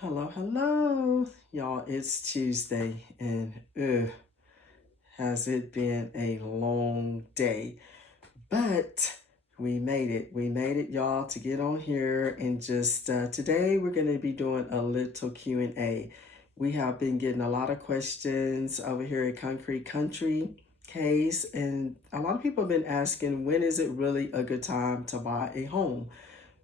Hello, hello. Y'all, it's Tuesday and has it been a long day. But we made it. We made it, y'all, to get on here and just today we're going to be doing a little Q&A. We have been getting a lot of questions over here at Concrete Country Case, and a lot of people have been asking, when is it really a good time to buy a home?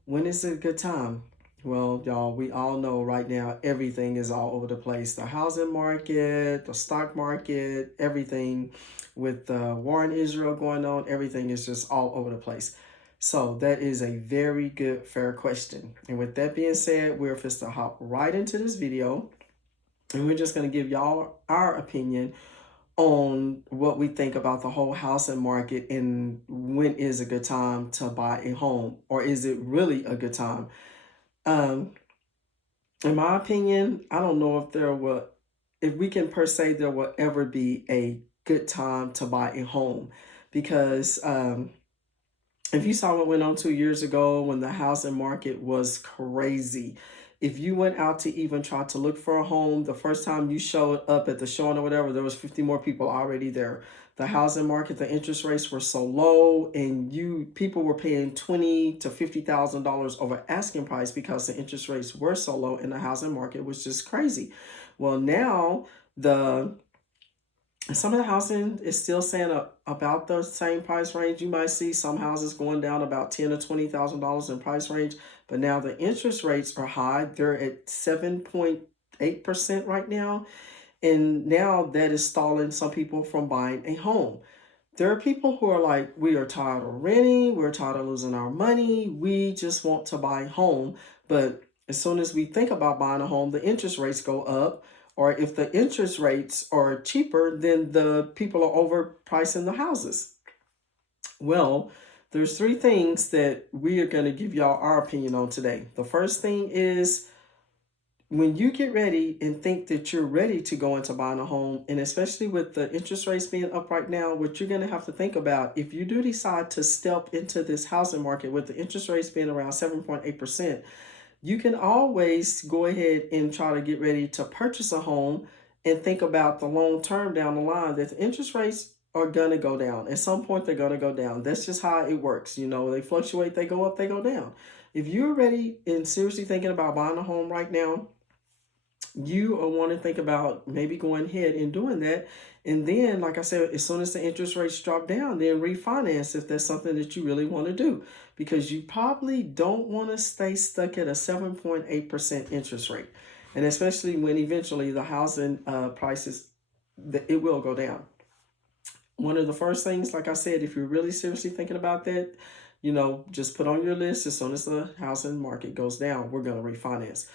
When is a good time? Well, y'all, we all know right now everything is all over the place. The housing market, the stock market, everything with the war in Israel going on, everything is just all over the place. So that is a very good, fair question. And with that being said, we're just to hop right into this video, and we're just going to give y'all our opinion on what we think about the whole housing market and when is a good time to buy a home, or is it really a good time. um in my opinion, I don't know if we can per se there will ever be a good time to buy a home, because if you saw what went on 2 years ago when the housing market was crazy, if you went out to even try to look for a home, the first time you showed up at the showing or whatever, there was 50 more people already there. The housing market, the interest rates were so low, and people were paying $20,000 to $50,000 over asking price because the interest rates were so low, and the housing market was just crazy. Well, now the some of the housing is still saying about the same price range. You might see some houses going down about $10,000 to $20,000 in price range, but now the interest rates are high. They're at 7.8% right now, and now that is stalling some people from buying a home. There are people who are like, we are tired of renting, we're tired of losing our money, we just want to buy a home. But as soon as we think about buying a home, the interest rates go up. Or if the interest rates are cheaper, then the people are overpricing the houses. Well, there's three things that we are going to give y'all our opinion on today. The first thing is, when you get ready and think that you're ready to go into buying a home, and especially with the interest rates being up right now, what you're going to have to think about, if you do decide to step into this housing market with the interest rates being around 7.8%, you can always go ahead and try to get ready to purchase a home and think about the long term down the line that the interest rates are going to go down. At some point, they're going to go down. That's just how it works. You know, they fluctuate, they go up, they go down. If you're ready and seriously thinking about buying a home right now, you want to think about maybe going ahead and doing that. And then, like I said, as soon as the interest rates drop down, then refinance if that's something that you really want to do, because you probably don't want to stay stuck at a 7.8% interest rate. And especially when eventually the housing prices, it will go down. One of the first things, like I said, if you're really seriously thinking about that, just put on your list, as soon as the housing market goes down, we're going to refinance.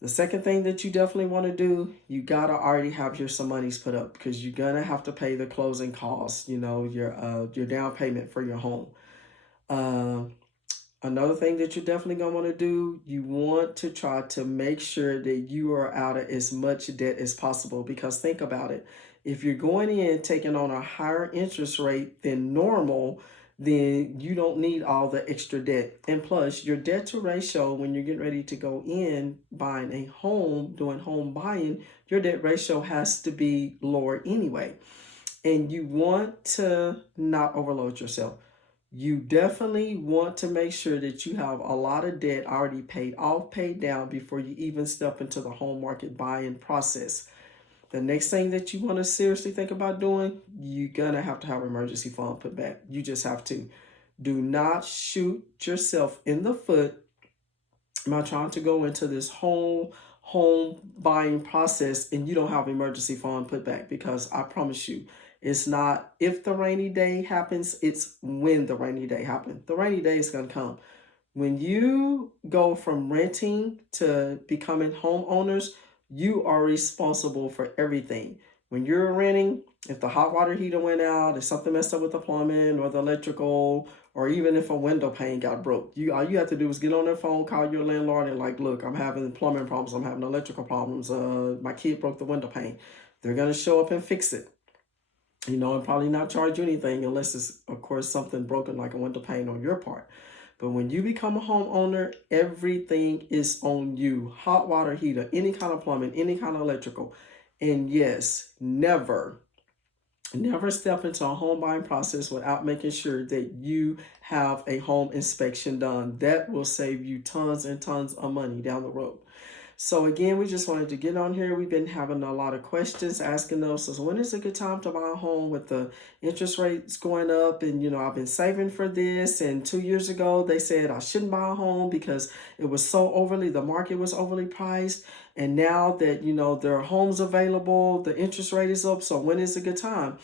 The second thing that you definitely want to do, you gotta already have some monies put up, because you're gonna have to pay the closing costs, your down payment for your home. Uh, Another thing that you're definitely gonna want to do, you want to try to make sure that you are out of as much debt as possible, because think about it. If you're going in taking on a higher interest rate than normal, then you don't need all the extra debt. And plus, your debt to ratio, when you're getting ready to go in buying a home, doing home buying, your debt ratio has to be lower anyway. And you want to not overload yourself. You definitely want to make sure that you have a lot of debt already paid off, paid down, before you even step into the home market buying process. The next thing that you want to seriously think about doing, you're going to have emergency fund put back. You just have to. Do not shoot yourself in the foot by trying to go into this whole home buying process and you don't have emergency fund put back, because I promise you, it's not if the rainy day happens, it's when the rainy day happens. The rainy day is going to come. When you go from renting to becoming homeowners, you are responsible for everything. When you're renting, if the hot water heater went out, if something messed up with the plumbing or the electrical, or even if a window pane got broke, all you have to do is get on their phone, call your landlord, and like, look, I'm having plumbing problems, I'm having electrical problems, my kid broke the window pane. They're gonna show up and fix it. And probably not charge you anything unless it's, of course, something broken like a window pane on your part. But when you become a homeowner, everything is on you. Hot water heater, any kind of plumbing, any kind of electrical. And yes, never step into a home buying process without making sure that you have a home inspection done. That will save you tons and tons of money down the road. So again, we just wanted to get on here. We've been having a lot of questions asking us, so when is a good time to buy a home with the interest rates going up? And, I've been saving for this. And 2 years ago, they said I shouldn't buy a home because it was the market was overly priced. And now that, there are homes available, the interest rate is up. So when is a good time?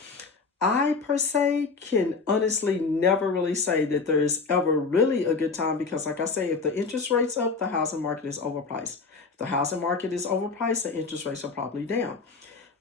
I, per se, can honestly never really say that there is ever really a good time because, like I say, if the interest rate's up, the housing market is overpriced. If the housing market is overpriced, the interest rates are probably down.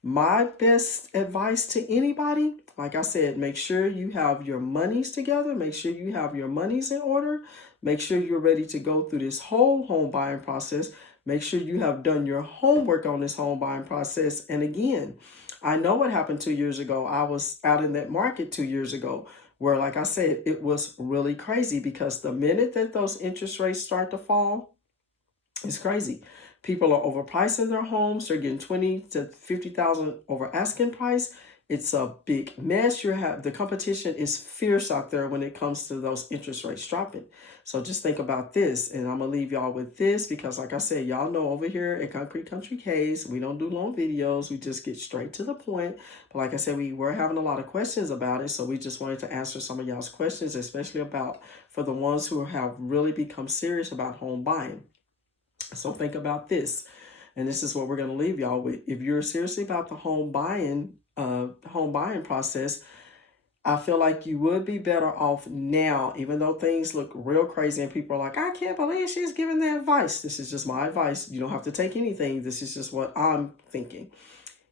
My best advice to anybody, like I said, make sure you have your monies together. Make sure you have your monies in order. Make sure you're ready to go through this whole home buying process. Make sure you have done your homework on this home buying process. And again, I know what happened 2 years ago. I was out in that market 2 years ago where, like I said, it was really crazy because the minute that those interest rates start to fall, it's crazy. People are overpricing their homes. They're getting 20 to 50,000 over asking price. It's a big mess. The competition is fierce out there when it comes to those interest rates dropping. So just think about this, and I'm gonna leave y'all with this because, like I said, y'all know over here at Concrete Country K's, we don't do long videos. We just get straight to the point. But like I said, we were having a lot of questions about it, so we just wanted to answer some of y'all's questions, especially for the ones who have really become serious about home buying. So think about this, and this is what we're going to leave y'all with. If you're seriously about the home buying process, I feel like you would be better off now, even though things look real crazy and people are like, I can't believe she's giving that advice. This is just my advice. You don't have to take anything. This is just what I'm thinking.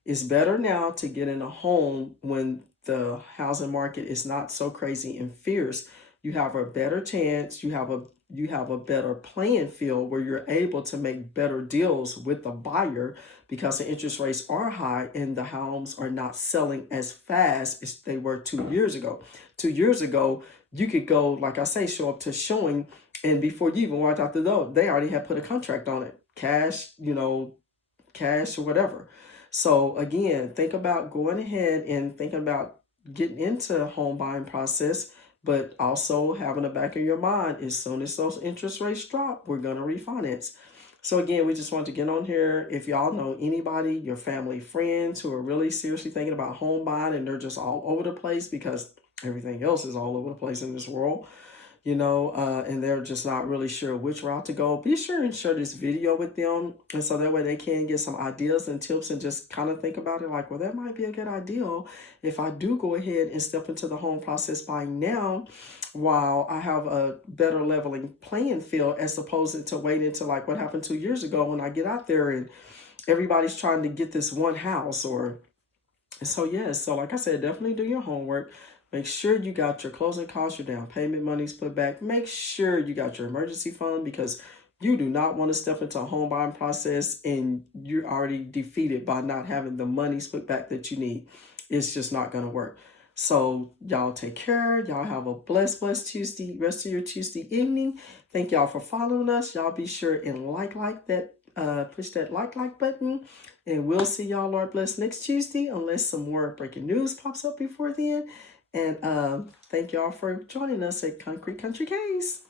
It's better now to get in a home when the housing market is not so crazy and fierce. You have a better chance. You have a better playing field where you're able to make better deals with the buyer because the interest rates are high and the homes are not selling as fast as they were 2 years ago. 2 years ago, you could go, like I say, show up to showing, and before you even walked out the door, they already had put a contract on it, cash or whatever. So again, think about going ahead and thinking about getting into the home buying process, but also having the back of your mind, as soon as those interest rates drop, we're going to refinance. So again, we just want to get on here. If y'all know anybody, your family, friends who are really seriously thinking about home buying and they're just all over the place because everything else is all over the place in this world, and they're just not really sure which route to go, be sure and share this video with them. And so that way they can get some ideas and tips and just kind of think about it like, well, that might be a good idea if I do go ahead and step into the home process buying now while I have a better leveling playing field as opposed to waiting to like what happened 2 years ago when I get out there and everybody's trying to get this one house or so yes, so like I said, definitely do your homework. Make sure you got your closing costs, your down payment monies put back. Make sure you got your emergency fund because you do not want to step into a home buying process and you're already defeated by not having the monies put back that you need. It's just not going to work. So y'all take care. Y'all have a blessed Tuesday, rest of your Tuesday evening. Thank y'all for following us. Y'all be sure and like that, push that like button. And we'll see y'all, Lord bless, next Tuesday, unless some more breaking news pops up before then. And thank y'all for joining us at Concrete Country K's.